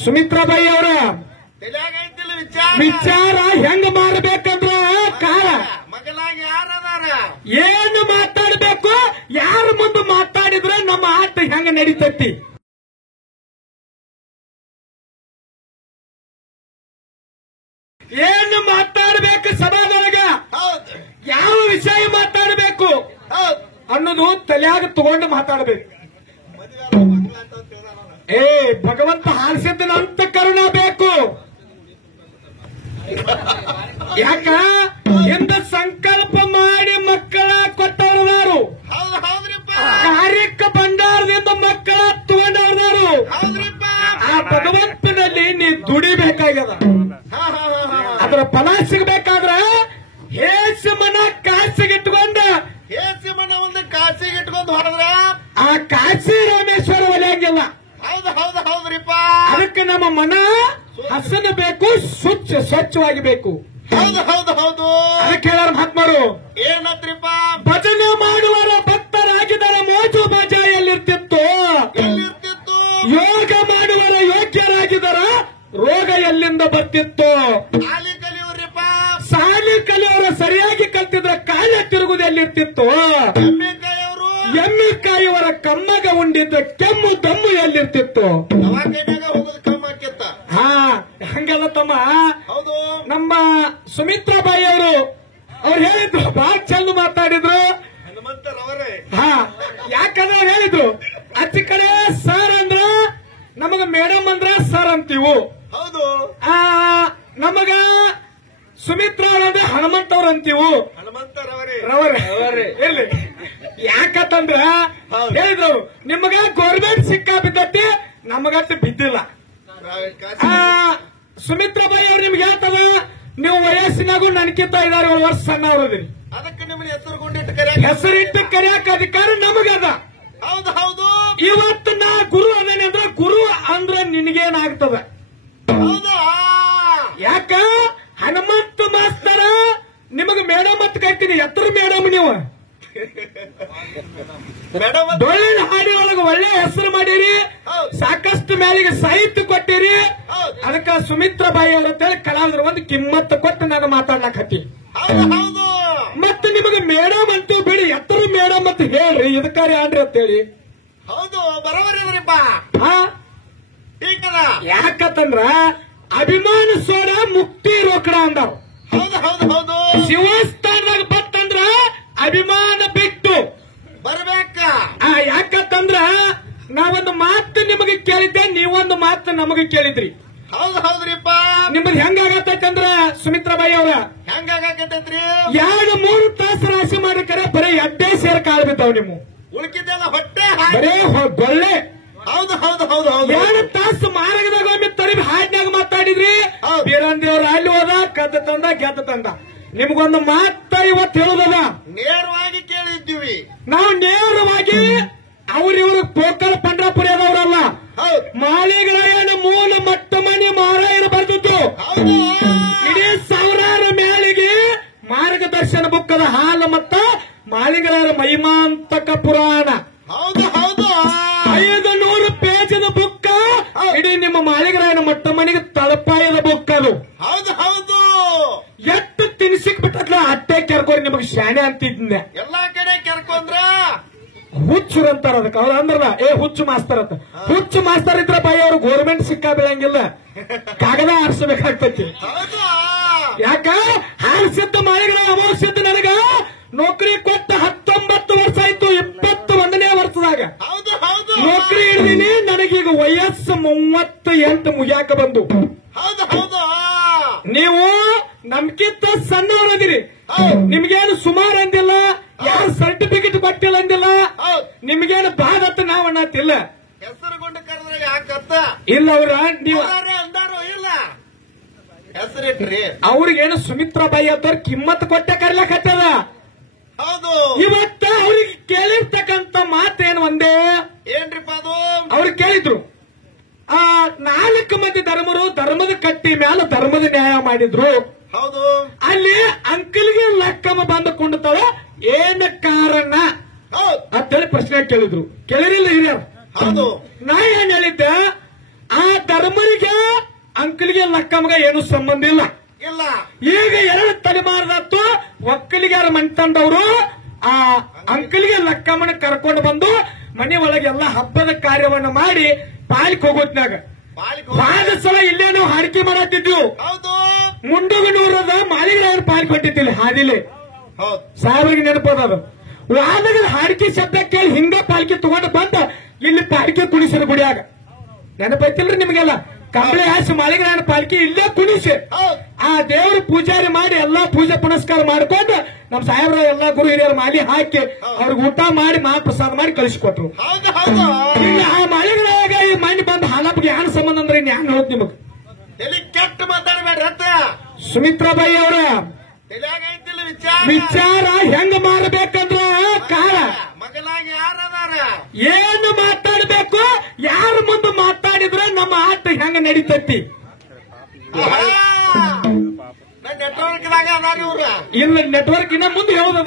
ಸುಮಿತ್ರಾಬಾಯಿ ಅವರ ವಿಚಾರ ಹೆಂಗ್ ಮಾಡಬೇಕಂದ್ರ ಕಾಲ ಮಗಲಾಗಿ ಯಾರದಾರ ಏನು ಮಾತಾಡಬೇಕು, ಯಾರ ಮುಂದೆ ಮಾತಾಡಿದ್ರೆ ನಮ್ಮ ಆಟ ಹೆಂಗ ನಡೀತೈತಿ. ಏನು ಮಾತಾಡಬೇಕು ಸಭಾದೊಳಗ, ಯಾವ ವಿಷಯ ಮಾತಾಡಬೇಕು ಅನ್ನೋದು ತಲೆಯಾಗ ತಗೊಂಡು ಮಾತಾಡಬೇಕು. ಭಗವಂತ ಹಾರಿಸಿದ್ದನ ಅಂತ ಕರುಣ ಬೇಕು. ಯಾಕ ಎಂದ ಸಂಕಲ್ಪ ಮಾಡಿ ಮಕ್ಕಳ ಕೊಟ್ಟವರು, ಕಾರ್ಯಕ್ಕೆ ಭಂಡಾರದಿಂದ ಮಕ್ಕಳ ತಗೊಂಡವರು. ಆ ಭಗವಂತನಲ್ಲಿ ನೀ ದುಡಿಬೇಕಾಗ್ಯದ. ಅದರ ಫಲ ಸಿಗಬೇಕಾದ್ರ ಹೇಸಿಮನ ಕಾಸಿಗಿಟ್ಕೊಂಡ ಒಂದು ಕಾಸಿಗಿಟ್ಕೊಂಡು ಹೊಡೆದ್ರ ಆ ಕಾಶಿ ರಾಮೇಶ್ವರ ಒಲೆಯಂಗಿಲ್ಲ. ಹೌದ್ರಿಪ್ಪ. ಅದಕ್ಕೆ ನಮ್ಮ ಮನ ಹಸನಬೇಕು, ಸ್ವಚ್ಛವಾಗಿ ಬೇಕು. ಹೌದು ಅದಕ್ಕೆ ಹೇಳಾರ ಮಹಾತ್ಮರು ಏನತ್ರಿಪ್ಪ, ಭಜನೆ ಮಾಡುವರ ಭಕ್ತರಾಗಿದ್ದರೆ ಮೋಜು ಮಜಾ ಎಲ್ಲಿರ್ತಿತ್ತು, ಯೋಗ ಮಾಡುವರ ಯೋಗ್ಯರಾಗಿದ್ದರ ರೋಗ ಎಲ್ಲಿಂದ ಬರ್ತಿತ್ತು. ಶಾಲಿ ಕಲಿಯವ್ರಿಪ್ಪ, ಸಾಲಿ ಕಲಿಯವರ ಸರಿಯಾಗಿ ಕಲ್ತಿದ್ರೆ ಕಾಲ ತಿರುಗುದು ಎಲ್ಲಿರ್ತಿತ್ತು. ಎಮ್ಮಿಕಾಯಿಯವರ ಕಮ್ಮಗ ಉಂಡಿದ್ದ ಕೆಮ್ಮು ದಮ್ಮು ಎಲ್ಲಿರ್ತಿತ್ತು. ಹೋಗೋದು ಕಮ್ಮಕ್ಕಿತ್ತ. ಹಾ ಹಂಗಲ್ಲ ತಮ್ಮ. ಹೌದು, ನಮ್ಮ ಸುಮಿತ್ರಾಬಾಯಿ ಅವ್ರು ಹೇಳಿದ್ರು, ಬಹಳ ಚಂದ ಮಾತಾಡಿದ್ರು. ಹನುಮಂತರವರೇ, ಹಾ ಯಾಕಂದ್ರೆ ಅವ್ರು ಹೇಳಿದ್ರು, ಅಚ್ಚ ಕಡೆ ಸರ್ ಅಂದ್ರ ನಮಗ ಮೇಡಮ್ ಅಂದ್ರ ಸರ್ ಅಂತೀವು. ಹೌದು, ನಮಗ ಸುಮಿತ್ರಾ ಅಂದ್ರೆ ಹನುಮಂತವ್ರ ಅಂತೀವು. ಹನುಮಂತರವರೇ ಎಲ್ಲಿ ಯಾಕಂದ್ರ ಹೇಳಿದ್ರು ಅವ್ರು, ನಿಮಗ ಗೌರ್ಮೆಂಟ್ ಸಿಕ್ಕಾ ಬಿದ್ದತಿ, ನಮಗಂತ ಬಿದ್ದಿಲ್ಲ. ಸುಮಿತ್ರಾಬಾಯಿ ಅವ್ರು ನಿಮ್ಗೆ ಹೇಳ್ತದ, ನೀವು ವಯಸ್ಸಿನಾಗೂ ನನಗಿಂತ 5-6 ವರ್ಷ ಸಣ್ಣ ಅವ್ರದಿರಿ. ಅದಕ್ಕೆ ನಿಮ್ಮನ್ನ ಹೆಸರಿಟ್ಟು ಕರೆಯಾಕ ಅಧಿಕಾರ ನಮಗದ. ಹೌದು, ಇವತ್ತು ನಾ ಗುರು ಅದೇನೆ ಅಂದ್ರೆ ಗುರು ಅಂದ್ರೆ ನಿನಗೇನಾಗ್ತದ. ಹೌದಾ? ಯಾಕ ಹನುಮಂತ ಮಾಸ್ತರ ನಿಮಗ ಮೇಡಮ್ ಅಂತ ಕರಿತೀನಿ. ಎತ್ತರ ಮೇಡಮ್ ನೀವು. ಡೊಳ್ಳಿನ ಹಾಡಿ ಒಳಗೆ ಒಳ್ಳೆ ಹೆಸರು ಮಾಡಿರಿ, ಸಾಕಷ್ಟು ಮೇಲಿಗೆ ಸಾಹಿತ್ಯ ಕೊಟ್ಟಿರಿ. ಅದಕ್ಕ ಸುಮಿತ್ರಾಬಾಯಿ ಅವ್ರ ಅಂತೇಳಿ ಕಲಾವಿದ್ರು ಒಂದು ಕಿಮ್ಮತ್ತು ಕೊಟ್ಟು ನಾನು ಮಾತಾಡ್ಲಾಕತ್ತಿ. ಮತ್ತೆ ನಿಮಗೆ ಮೇಡಮ್ ಅಂತೀವಿ ಬಿಡಿ, ಎತ್ತರ ಮೇಡಮ್ ಅಂತ ಹೇಳ್ರಿ, ಇದಕ್ಕಾರಿ ಆಡ್ರಿ ಅಂತೇಳಿ. ಹೌದು, ಬರೋಬರಿಪ್ಪ. ಯಾಕಂದ್ರ ಅಭಿಮಾನ ಸೋಡ ಮುಕ್ತಿ ರೋಕಡ ಅಂದಾರ. ಹೌದು, ಶಿವಸ್ಥಾನದಾಗ ಬತ್ತಂದ್ರ ಅಭಿಮಾನ ಬಿಟ್ಟು ಬರ್ಬೇಕ. ಯಾಕಂದ್ರ ನಾವೊಂದು ಮಾತು ನಿಮಗೆ ಕೇಳಿದ್ದೆ, ನೀವೊಂದು ಮಾತು ನಮಗೆ ಕೇಳಿದ್ರಿ. ಹೌದ್ರಿಪ್ಪ. ನಿಮ್ಮದು ಹೆಂಗಾಗತ್ತಂದ್ರ ಸುಮಿತ್ರಾಬಾಯಿ ಅವ್ರ ಹೆಂಗಾಗತ್ತೈತ್ರಿ, 2-3 ತಾಸು ರಾಶಿ ಮಾಡಿಕರೆ ಬರೀ ಎಡ್ಡೆ ಸೇರ್ ಕಾಳು ಬಿದ್ದಾವ್. ನಿಮ್ಮ ಉಳ್ಕಿದ್ದೆಲ್ಲ ಹೊಟ್ಟೆ ಬರೇ ಗೊಳ್ಳೆ. ಹೌದು, 2 ತಾಸು ಮಾರ್ಗದಾಗ ಒಮ್ಮೆ ತರಿಬಿ ಹಾಡ್ನಾಗ ಮಾತಾಡಿದ್ರಿ. ಬೀರಂದೇವ್ರ ಅಲ್ಲಿ ಹೋದ, ಕದ್ದ ತಂದ, ಗೆದ್ದ ತಂದ. ನಿಮ್ಗೊಂದು ಮಾತ ಇವತ್ತು ಹೇಳುದದ, ನೇರವಾಗಿ ಕೇಳಿದ್ದೀವಿ ನಾವು. ನೇರವಾಗಿ ಅವ್ರಿವ್ರು ಪೋಕಲ್ ಪಂಡ್ರಾಪುರದವರಲ್ಲ, ಮಾಳಿಗರಾಯನ ಮೂಲ ಮಟ್ಟ ಮನೆ ಮಾರಾಯಣ ಬರ್ತಿತ್ತು. ಇಡೀ 1000 ಮ್ಯಾಲಿಗೆ ಮಾರ್ಗದರ್ಶನ ಬುಕ್ಕದ ಹಾಲು ಮತ್ತ ಮಾಳಿಗರಾಯರ ಮಹಿಮಾಂತಕ ಪುರಾಣ. 500 ಪೇಜದ ಬುಕ್ಕ, ಇಡೀ ನಿಮ್ಮ ಮಾಳಿಗರಾಯನ ಮಟ್ಟ ಮನೆಗೆ ತಳಪಾಯದ ಬುಕ್ ಅದು. ಎಷ್ಟು ತಿನ್ಸಿಕ್ ಬಿಟ್ಟಲ್ಲ ಅಟ್ಟೆ ಕೆರ್ಕೋರಿ, ನಿಮಗೆ ಶಾಣೆ ಅಂತಿದ್ದೆ. ಎಲ್ಲಾ ಕಡೆ ಕೆರ್ಕೊಂಡ್ರ ಹುಚ್ಚರು ಅಂತಾರ ಅದಕ್ಕೆ. ಅವ್ರು ಅಂದ್ರಲ್ಲ, ಹುಚ್ಚು ಮಾಸ್ತರ್ ಅಂತ. ಹುಚ್ಚು ಮಾಸ್ತರ್ ಇದ್ರ ಬಾಯಿ ಅವ್ರು ಗೌರ್ಮೆಂಟ್ ಸಿಕ್ಕಾ ಬೀಳಂಗಿಲ್ಲ, ಕಾಗದ ಆರಿಸಬೇಕಾಗ್ತತಿ. ಯಾಕ ಹಾರಿಸಿದ್ದ ಮಾಳಿಗರಾಯ ಅಮೋಸಿದ್ದ ನನಗ ನೌಕರಿ ಕೊಟ್ಟ 19 ವರ್ಷ ಆಯ್ತು. 21ನೇ ವರ್ಷದಾಗ ನೌಕರಿ ಹಿಡಿದೀನಿ. ನನಗೀಗ ವಯಸ್ಸು 38 ಮುಗ್ಯಾಕ ಬಂದು. ನೀವು ನಮ್ಗಿಂತ ಸಣ್ಣವರದಿರಿ. ನಿಮ್ಗೇನು ಸುಮಾರು ಅಂದಿಲ್ಲ, ಯಾರು ಸರ್ಟಿಫಿಕೇಟ್ ಕೊಟ್ಟಿಲ್ಲ ಅಂದಿಲ್ಲ, ನಿಮ್ಗೇನು ಭಾಗತ್ತ ನಾವು ಅನ್ನತ್ತಿಲ್ಲ. ಹೆಸರುಗೊಂಡು ಕರೆದ್ರೆ ಯಾಕತ್ತ ಇಲ್ಲ. ಅವ್ರ ನೀವು ಅಂದಾರೋ ಇಲ್ಲ ಹೆಸರಿಟ್ರಿ. ಅವ್ರಿಗೇನು ಸುಮಿತ್ರಾಬಾಯಿ ಅವ್ರ ಕಿಮ್ಮತ್ ಕೊಟ್ಟೆ ಕರ್ಲಕತ್ತದ. ಇವತ್ತ ಅವ್ರಿಗೆ ಕೇಳಿರ್ತಕ್ಕಂಥ ಮಾತೇನು ಒಂದೇ. ಏನ್ರಿಪ್ಪ ಅದು? ಅವ್ರಿಗೆ ಕೇಳಿದ್ರು, 4 ಮಂದಿ ಧರ್ಮರು ಧರ್ಮದ ಕಟ್ಟಿ ಮ್ಯಾಲ ಧರ್ಮದ ನ್ಯಾಯ ಮಾಡಿದ್ರು. ಅಲ್ಲಿ ಅಂಕಲ್ಗೆ ಲಕ್ಕಮ್ಮ ಬಂದು ಕೊಂಡ್ತಾಳ, ಏನ ಕಾರಣ ಅಂತೇಳಿ ಪ್ರಶ್ನೆ ಕೇಳಿದ್ರು. ಕೇಳಿರಿಲ್ಲ ಹಿರಿಯರು. ನಾ ಏನ್ ಹೇಳಿದ್ದೆ, ಆ ಧರ್ಮರಿಗೆ ಅಂಕಲಿಗೆ ಲಕ್ಕಮ್ಗ ಏನು ಸಂಬಂಧ ಇಲ್ಲ. ಇಲ್ಲ. ಈಗ 2 ತಲೆಮಾರದತ್ತು ಒಕ್ಕಲಿಗಾರ ಮಣ್ತಂದವರು ಆ ಅಂಕಲಿಗೆ ಲಕ್ಕಮ್ಮನ ಕರ್ಕೊಂಡು ಬಂದು ಮನೆ ಒಳಗೆ ಎಲ್ಲ ಹಬ್ಬದ ಕಾರ್ಯವನ್ನ ಮಾಡಿ ಪಾಲಿಗೆ ಹೋಗೋತ್ನಾಗ ಬಾದ ಸಲ ಇಲ್ಲೇ ನಾವು ಹಾಡಿಕೆ ಮಾಡತ್ತಿದ್ವು. ಹೌದು. ಮುಂಡಗನೂರದ ಮಾಲಿಗರಾಯರ ಪಾಲಿಗೆ ಕೊಟ್ಟಿದ್ದಿಲ್ಲ ಹಾದಿಲಿ. ಹೌದು. ಸಾಹೇಬರಿಗೆ ನೆನಪದ ವಾದಗಳ ಹಾಡಿಕೆ ಶಬ್ದ ಕೇಳಿ ಹಿಂಗ ಪಾಲಿಕೆ ತಗೊಂಡು ಬಂದ ಇಲ್ಲಿ ಪಾಲಿಕೆ ಕುಣಿಸಿದ ಗುಡಿಯಾಗ. ನೆನಪೈತಿಲ್ರಿ ನಿಮಗೆಲ್ಲ? ಕಂಬಳಿ ಹಾಸಿ ಮಾಲಿಗರಾಯನ ಪಾಲಿಕೆ ಇಲ್ಲೇ ಕುಣಿಸಿ ಆ ದೇವರು ಪೂಜಾರಿ ಮಾಡಿ ಎಲ್ಲಾ ಪೂಜೆ ಪುನಸ್ಕಾರ ಮಾಡ್ಕೊಂಡು ನಮ್ ಸಾಹೇಬ್ರ ಎಲ್ಲಾ ಗುರು ಹಿರಿಯರು ಮಾಲಿ ಹಾಕಿ ಅವ್ರಿಗೆ ಊಟ ಮಾಡಿ ಮಹಾಪ್ರಸಾದ ಮಾಡಿ ಕಳಿಸಿಕೊಟ್ರು. ಆ ಮಾಲಿಗರಾಯಾಗ ಈ ಮಣ್ಣು ಬಂದು ಹಾಲಪ್ಪಿಗೆ ಯಾನ್ ಸಂಬಂಧ ಅಂದ್ರೆ ಇನ್ ಹ್ಯಾಂಗ ಹೋದ್ ನಿಮಗ್ ಕೆಟ್ಟ ಮಾತಾಡಬೇಡ್ರಿ. ಸುಮಿತ್ರಾಬಾಯಿ ಅವರ ವಿಚಾರ ಹೆಂಗ ಮಾಡಬೇಕಂದ್ರ ಕಾಲ ಮಗನಾಗಿ ಯಾರದಾರ ಏನು ಮಾತಾಡಬೇಕು, ಯಾರ ಮುಂದೆ ಮಾತಾಡಿದ್ರೆ ನಮ್ಮ ಆಟ ಹೆಂಗ ನಡೀತೈತಿ. ನೆಟ್ವರ್ಕ್ ದಾಗ ಅದಾರ ಇವ್ರ. ಇಲ್ಲ ನೆಟ್ವರ್ಕ್ ಇನ್ನ ಮುಂದೆ ಹೇಳೋದ